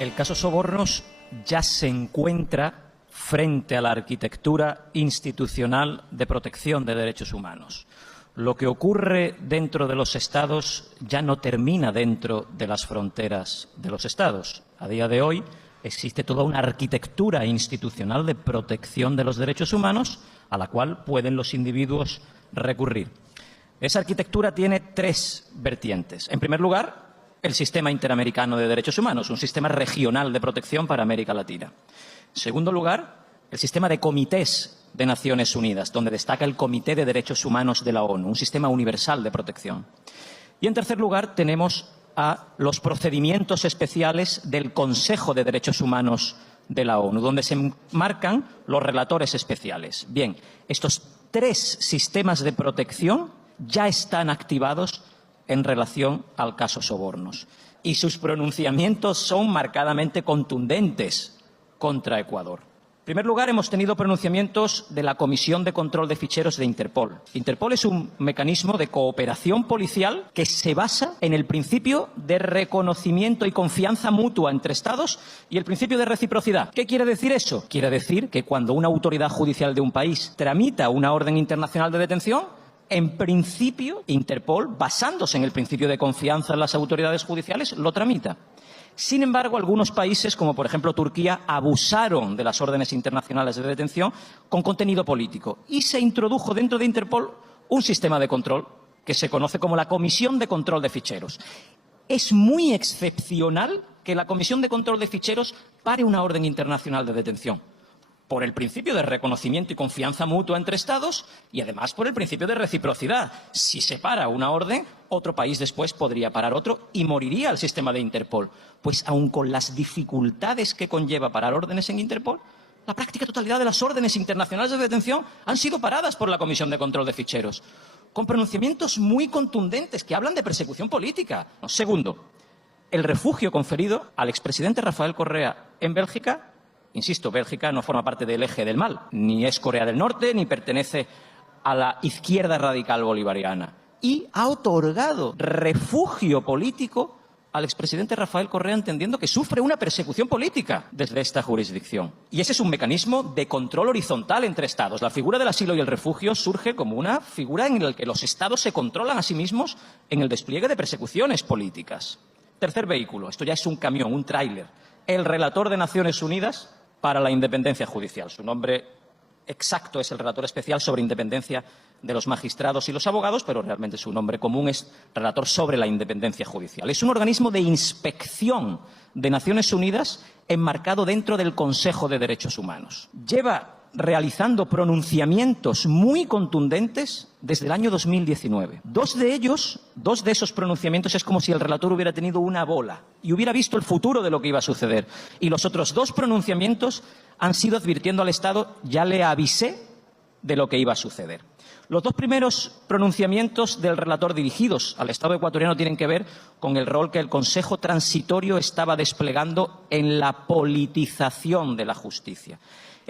El caso Sobornos ya se encuentra frente a la arquitectura institucional de protección de derechos humanos. Lo que ocurre dentro de los Estados ya no termina dentro de las fronteras de los Estados. A día de hoy existe toda una arquitectura institucional de protección de los derechos humanos a la cual pueden los individuos recurrir. Esa arquitectura tiene tres vertientes. En primer lugar, el Sistema Interamericano de Derechos Humanos, un sistema regional de protección para América Latina. En segundo lugar, el sistema de comités de Naciones Unidas, donde destaca el Comité de Derechos Humanos de la ONU, un sistema universal de protección. Y en tercer lugar, tenemos a los procedimientos especiales del Consejo de Derechos Humanos de la ONU, donde se marcan los relatores especiales. Bien, estos tres sistemas de protección ya están activados en relación al caso Sobornos. Y sus pronunciamientos son marcadamente contundentes contra Ecuador. En primer lugar, hemos tenido pronunciamientos de la Comisión de Control de Ficheros de Interpol. Interpol es un mecanismo de cooperación policial que se basa en el principio de reconocimiento y confianza mutua entre Estados y el principio de reciprocidad. ¿Qué quiere decir eso? Quiere decir que cuando una autoridad judicial de un país tramita una orden internacional de detención, en principio, Interpol, basándose en el principio de confianza en las autoridades judiciales, lo tramita. Sin embargo, algunos países, como por ejemplo Turquía, abusaron de las órdenes internacionales de detención con contenido político y se introdujo dentro de Interpol un sistema de control que se conoce como la Comisión de Control de Ficheros. Es muy excepcional que la Comisión de Control de Ficheros pare una orden internacional de detención, por el principio de reconocimiento y confianza mutua entre Estados y además por el principio de reciprocidad. Si se para una orden, otro país después podría parar otro y moriría el sistema de Interpol. Pues aun con las dificultades que conlleva parar órdenes en Interpol, la práctica totalidad de las órdenes internacionales de detención han sido paradas por la Comisión de Control de Ficheros, con pronunciamientos muy contundentes que hablan de persecución política. Segundo, el refugio conferido al expresidente Rafael Correa en Bélgica. Insisto, Bélgica no forma parte del eje del mal, ni es Corea del Norte, ni pertenece a la izquierda radical bolivariana. Y ha otorgado refugio político al expresidente Rafael Correa, entendiendo que sufre una persecución política desde esta jurisdicción. Y ese es un mecanismo de control horizontal entre Estados. La figura del asilo y el refugio surge como una figura en la que los Estados se controlan a sí mismos en el despliegue de persecuciones políticas. Tercer vehículo, esto ya es un camión, un tráiler. El relator de Naciones Unidas para la independencia judicial. Su nombre exacto es el relator especial sobre independencia de los magistrados y los abogados, pero realmente su nombre común es relator sobre la independencia judicial. Es un organismo de inspección de Naciones Unidas enmarcado dentro del Consejo de Derechos Humanos. Lleva realizando pronunciamientos muy contundentes desde el año 2019. Dos de esos pronunciamientos es como si el relator hubiera tenido una bola y hubiera visto el futuro de lo que iba a suceder. Y los otros dos pronunciamientos han sido advirtiendo al Estado, ya le avisé de lo que iba a suceder. Los dos primeros pronunciamientos del relator dirigidos al Estado ecuatoriano tienen que ver con el rol que el Consejo Transitorio estaba desplegando en la politización de la justicia.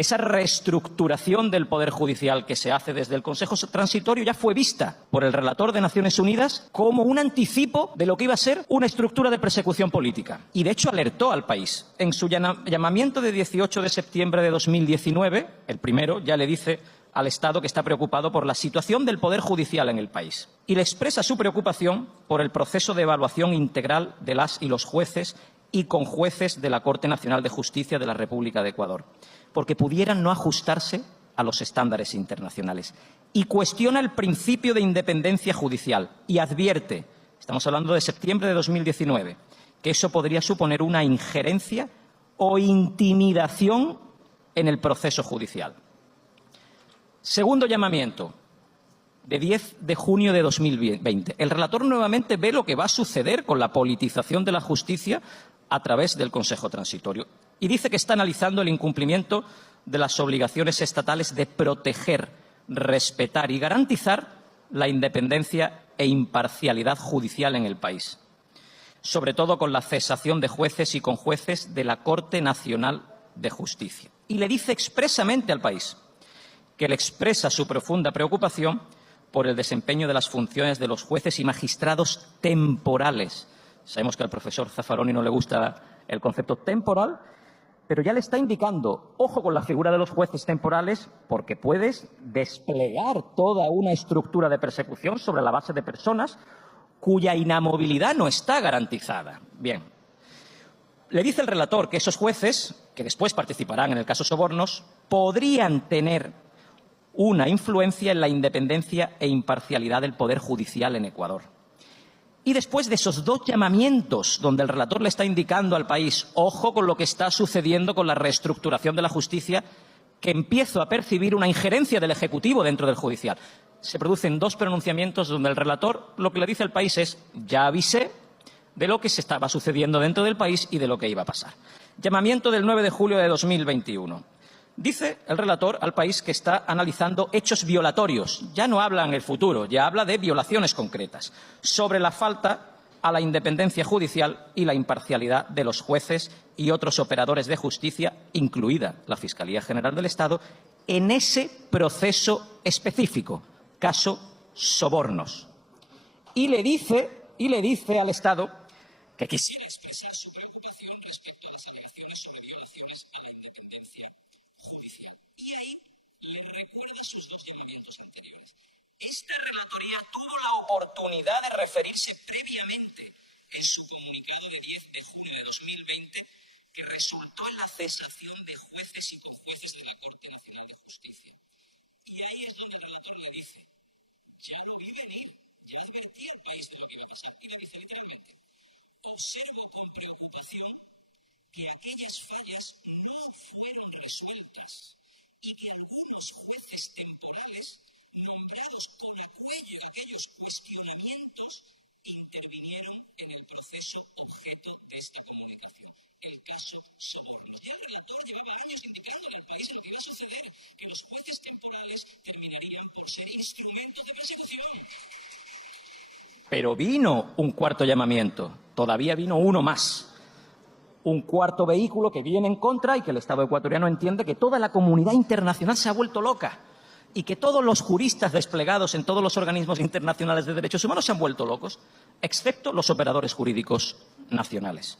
Esa reestructuración del Poder Judicial que se hace desde el Consejo Transitorio ya fue vista por el relator de Naciones Unidas como un anticipo de lo que iba a ser una estructura de persecución política. Y de hecho alertó al país. En su llamamiento de 18 de septiembre de 2019, el primero ya le dice al Estado que está preocupado por la situación del Poder Judicial en el país. Y le expresa su preocupación por el proceso de evaluación integral de las y los jueces y con jueces de la Corte Nacional de Justicia de la República de Ecuador, porque pudieran no ajustarse a los estándares internacionales. Y cuestiona el principio de independencia judicial y advierte, estamos hablando de septiembre de 2019, que eso podría suponer una injerencia o intimidación en el proceso judicial. Segundo llamamiento, de 10 de junio de 2020. El relator nuevamente ve lo que va a suceder con la politización de la justicia a través del Consejo Transitorio y dice que está analizando el incumplimiento de las obligaciones estatales de proteger, respetar y garantizar la independencia e imparcialidad judicial en el país, sobre todo con la cesación de jueces y conjueces de la Corte Nacional de Justicia. Y le dice expresamente al país que le expresa su profunda preocupación por el desempeño de las funciones de los jueces y magistrados temporales. Sabemos que al profesor Zaffaroni no le gusta el concepto temporal, pero ya le está indicando, ojo con la figura de los jueces temporales, porque puedes desplegar toda una estructura de persecución sobre la base de personas cuya inamovilidad no está garantizada. Bien. Le dice el relator que esos jueces, que después participarán en el caso Sobornos, podrían tener una influencia en la independencia e imparcialidad del Poder Judicial en Ecuador. Y después de esos dos llamamientos donde el relator le está indicando al país, ojo con lo que está sucediendo con la reestructuración de la justicia, que empiezo a percibir una injerencia del Ejecutivo dentro del Judicial. Se producen dos pronunciamientos donde el relator lo que le dice al país es, ya avisé de lo que se estaba sucediendo dentro del país y de lo que iba a pasar. Llamamiento del 9 de julio de 2021. Dice el relator al país que está analizando hechos violatorios. Ya no habla en el futuro, ya habla de violaciones concretas sobre la falta a la independencia judicial y la imparcialidad de los jueces y otros operadores de justicia, incluida la Fiscalía General del Estado, en ese proceso específico, caso Sobornos. Y le dice al Estado que quisiera expresar su preocupación respecto a las alegaciones sobre violaciones a la independencia judicial. Y ahí le recuerda sus dos llamamientos anteriores. Esta relatoría tuvo la oportunidad de referirse previamente en su comunicado de 10 de junio de 2020, que resultó en la cesación de jueces y conjueces de la Corte Nacional de Justicia. Y ahí es donde el relator le dice, ya lo vi venir, ya advertí al país de lo que iba a pasar. Y le dice literalmente, observo con preocupación que aquellas fallas no fueron resueltas y que algunos jueces temporales nombrados con acuello a aquellos cuestionamientos intervinieron en el proceso objeto de esta comunicación, el caso Sobornos. Y el relator llevaba años indicándole al país lo que iba a suceder, que los jueces temporales terminarían por ser instrumentos de persecución. Pero vino un cuarto llamamiento, todavía vino uno más. Un cuarto vehículo que viene en contra y que el Estado ecuatoriano entiende que toda la comunidad internacional se ha vuelto loca y que todos los juristas desplegados en todos los organismos internacionales de derechos humanos se han vuelto locos, excepto los operadores jurídicos nacionales.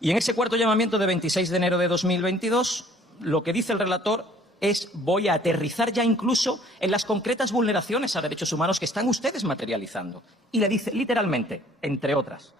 Y en ese cuarto llamamiento de 26 de enero de 2022, lo que dice el relator es voy a aterrizar ya incluso en las concretas vulneraciones a derechos humanos que están ustedes materializando. Y le dice literalmente, entre otras,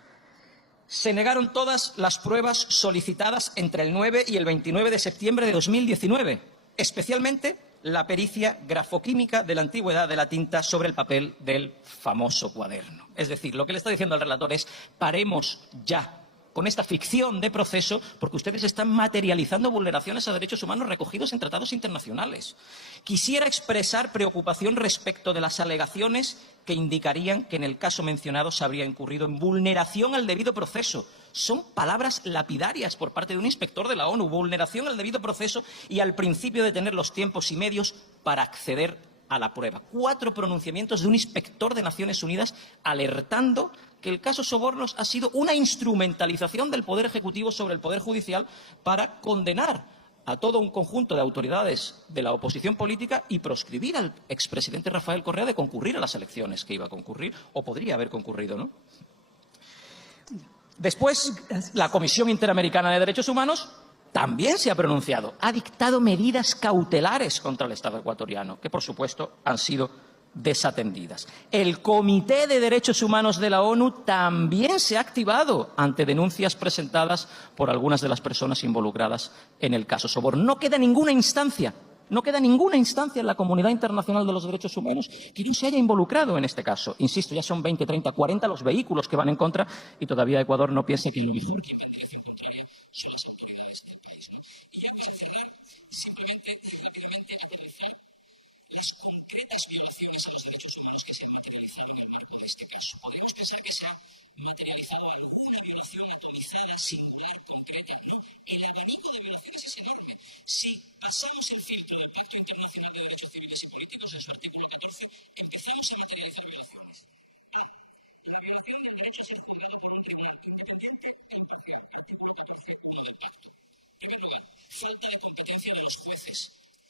se negaron todas las pruebas solicitadas entre el 9 y el 29 de septiembre de 2019, especialmente la pericia grafoquímica de la antigüedad de la tinta sobre el papel del famoso cuaderno. Es decir, lo que le está diciendo el relator es paremos ya con esta ficción de proceso, porque ustedes están materializando vulneraciones a derechos humanos recogidos en tratados internacionales. Quisiera expresar preocupación respecto de las alegaciones que indicarían que en el caso mencionado se habría incurrido en vulneración al debido proceso. Son palabras lapidarias por parte de un inspector de la ONU, vulneración al debido proceso y al principio de tener los tiempos y medios para acceder a la prueba. 4 pronunciamientos de un inspector de Naciones Unidas alertando que el caso Sobornos ha sido una instrumentalización del Poder Ejecutivo sobre el Poder Judicial para condenar a todo un conjunto de autoridades de la oposición política y proscribir al expresidente Rafael Correa de concurrir a las elecciones que iba a concurrir o podría haber concurrido, ¿no? Después, la Comisión Interamericana de Derechos Humanos también se ha pronunciado, ha dictado medidas cautelares contra el Estado ecuatoriano, que por supuesto han sido desatendidas. El Comité de Derechos Humanos de la ONU también se ha activado ante denuncias presentadas por algunas de las personas involucradas en el caso Soborno. No queda ninguna instancia en la comunidad internacional de los derechos humanos que no se haya involucrado en este caso. Insisto, ya son 20, 30, 40 los vehículos que van en contra y todavía Ecuador no piensa que lo mejor quien vendría en contraria son las autoridades del país, ¿no? Y ya para cerrar, simplemente rápidamente analizar las concretas violaciones a los derechos humanos que se han materializado en el marco de este caso. Podríamos pensar que se ha materializado alguna violación atomizada, singular, concreta. No, el abanico de violaciones es enorme. Si pasamos el filtro del Pacto Internacional de Derechos Civiles y Políticos en su artículo 14, empezamos a materializar violaciones. La violación del derecho a ser juzgado por un tribunal independiente e imparcial, artículo 14.1 del Pacto. En primer lugar, falta de competencia de los jueces.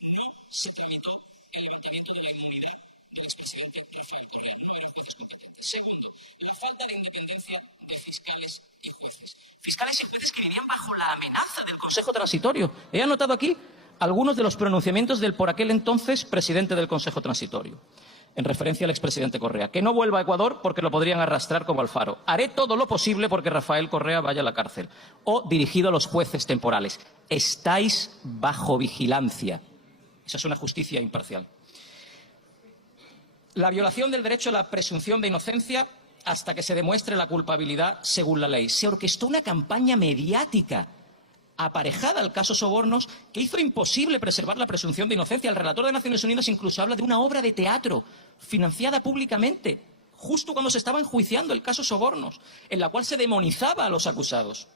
No se tramitó el levantamiento de la inmunidad del expresidente Rafael Correa, no eran jueces competentes. Segundo, la falta de independencia de fiscales y jueces. Fiscales y jueces que vivían bajo la amenaza del Consejo Transitorio. He anotado aquí algunos de los pronunciamientos del por aquel entonces presidente del Consejo Transitorio, en referencia al expresidente Correa. Que no vuelva a Ecuador porque lo podrían arrastrar como Alfaro. Haré todo lo posible porque Rafael Correa vaya a la cárcel. O dirigido a los jueces temporales. Estáis bajo vigilancia. Esa es una justicia imparcial. La violación del derecho a la presunción de inocencia hasta que se demuestre la culpabilidad según la ley. Se orquestó una campaña mediática aparejada al caso Sobornos que hizo imposible preservar la presunción de inocencia. El relator de Naciones Unidas incluso habla de una obra de teatro financiada públicamente, justo cuando se estaba enjuiciando el caso Sobornos, en la cual se demonizaba a los acusados.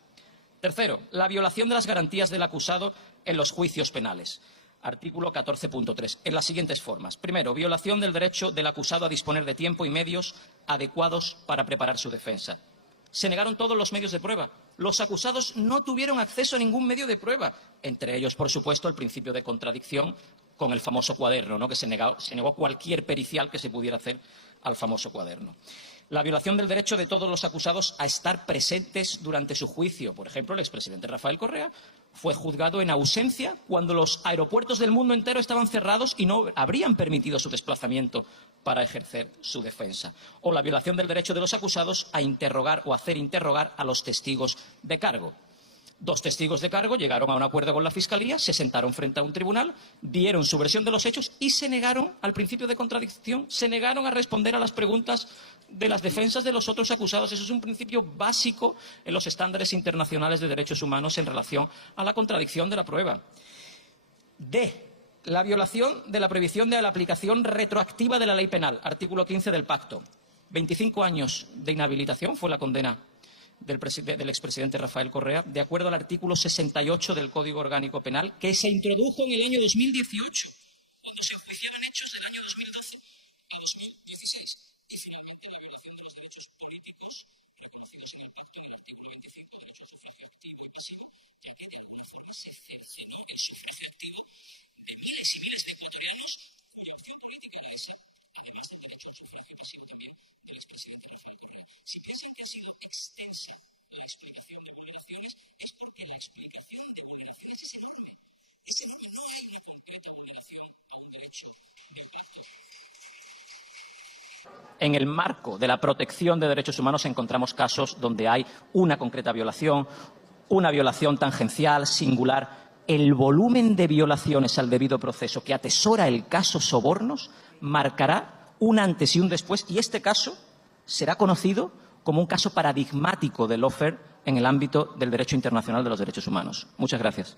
Tercero, la violación de las garantías del acusado en los juicios penales. Artículo 14.3, en las siguientes formas. Primero, violación del derecho del acusado a disponer de tiempo y medios adecuados para preparar su defensa. Se negaron todos los medios de prueba. Los acusados no tuvieron acceso a ningún medio de prueba, entre ellos, por supuesto, el principio de contradicción con el famoso cuaderno, ¿no? Que se negó cualquier pericial que se pudiera hacer al famoso cuaderno. La violación del derecho de todos los acusados a estar presentes durante su juicio. Por ejemplo, el expresidente Rafael Correa fue juzgado en ausencia cuando los aeropuertos del mundo entero estaban cerrados y no habrían permitido su desplazamiento para ejercer su defensa. O la violación del derecho de los acusados a interrogar o hacer interrogar a los testigos de cargo. Dos testigos de cargo llegaron a un acuerdo con la Fiscalía, se sentaron frente a un tribunal, dieron su versión de los hechos y se negaron al principio de contradicción, se negaron a responder a las preguntas de las defensas de los otros acusados. Eso es un principio básico en los estándares internacionales de derechos humanos en relación a la contradicción de la prueba. D. La violación de la prohibición de la aplicación retroactiva de la ley penal, artículo 15 del Pacto. 25 años de inhabilitación fue la condena del expresidente Rafael Correa, de acuerdo al artículo 68 del Código Orgánico Penal, que se introdujo en el año 2018, cuando se enjuiciaban hechos del año 2012 a 2016. Y finalmente la violación de los derechos políticos reconocidos en el Pacto en el artículo 25, derecho al sufragio activo y pasivo, ya que de alguna forma se cercenó el sufragio activo de miles y miles de ecuatorianos cuya opción política era esa, además del derecho al sufragio pasivo también del expresidente Rafael Correa. Si piensan que ha sido extensa la explicación de vulneraciones, es porque la explicación de vulneraciones es enorme. Es enorme, no hay una concreta vulneración a un derecho del pacto. En el marco de la protección de derechos humanos encontramos casos donde hay una concreta violación, una violación tangencial, singular. El volumen de violaciones al debido proceso que atesora el caso Sobornos marcará un antes y un después, y este caso será conocido como un caso paradigmático del lawfare en el ámbito del derecho internacional de los derechos humanos. Muchas gracias.